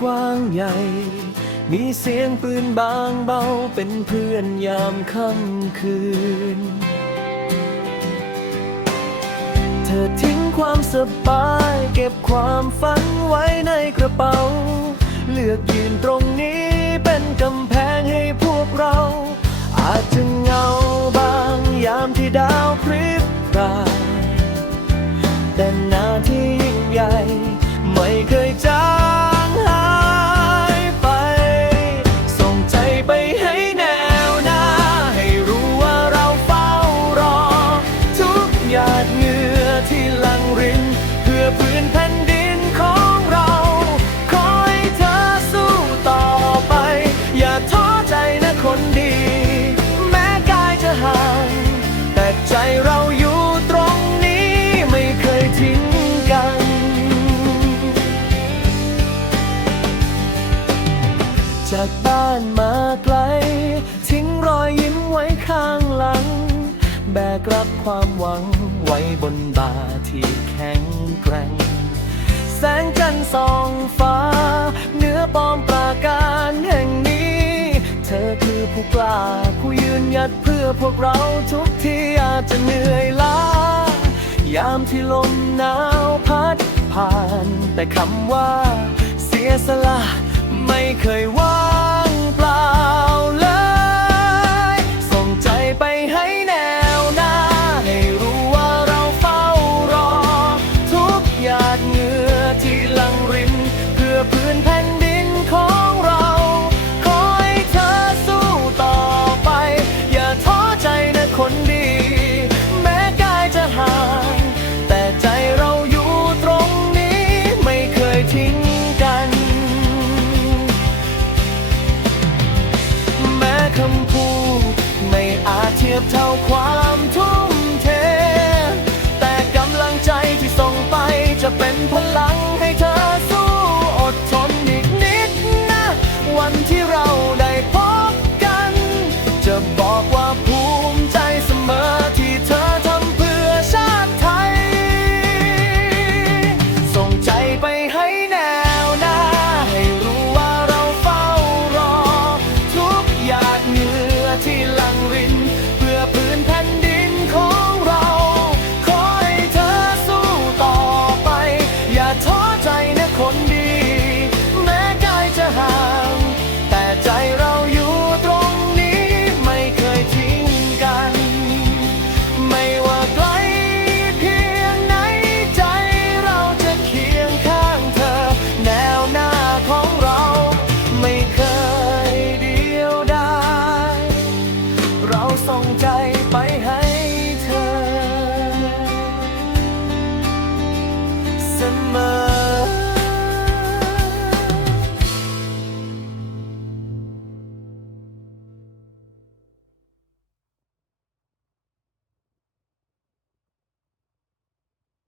กว้างใหญ่ มีเสียงปืนบางเบาเป็นเพื่อนยามค่ำคืน เธอทิ้งความสบายเก็บความฝันไว้ในกระเป๋า เลือกยืนตรงนี้เป็นกำแพงให้พวกเรา อาจจะเงาบางยามที่ดาวพริบตาแต่หน้าที่ยิ่งใหญ่ จากบ้านมาไกล ทิ้งรอยยิ้มไว้ข้างหลัง แบกรับความหวังไว้บนบ่าที่แข็งแกร่ง แสงจันทร์ส่องฟ้า เนื้อปอมปราการแห่งนี้ เธอคือผู้กล้าผู้ยืนหยัดเพื่อพวกเราทุกที่อาจจะเหนื่อยล้ายามที่ลมหนาวพัดผ่าน แต่คำว่า เสียสละไม่เคย ความทุกข์ ใจนะคน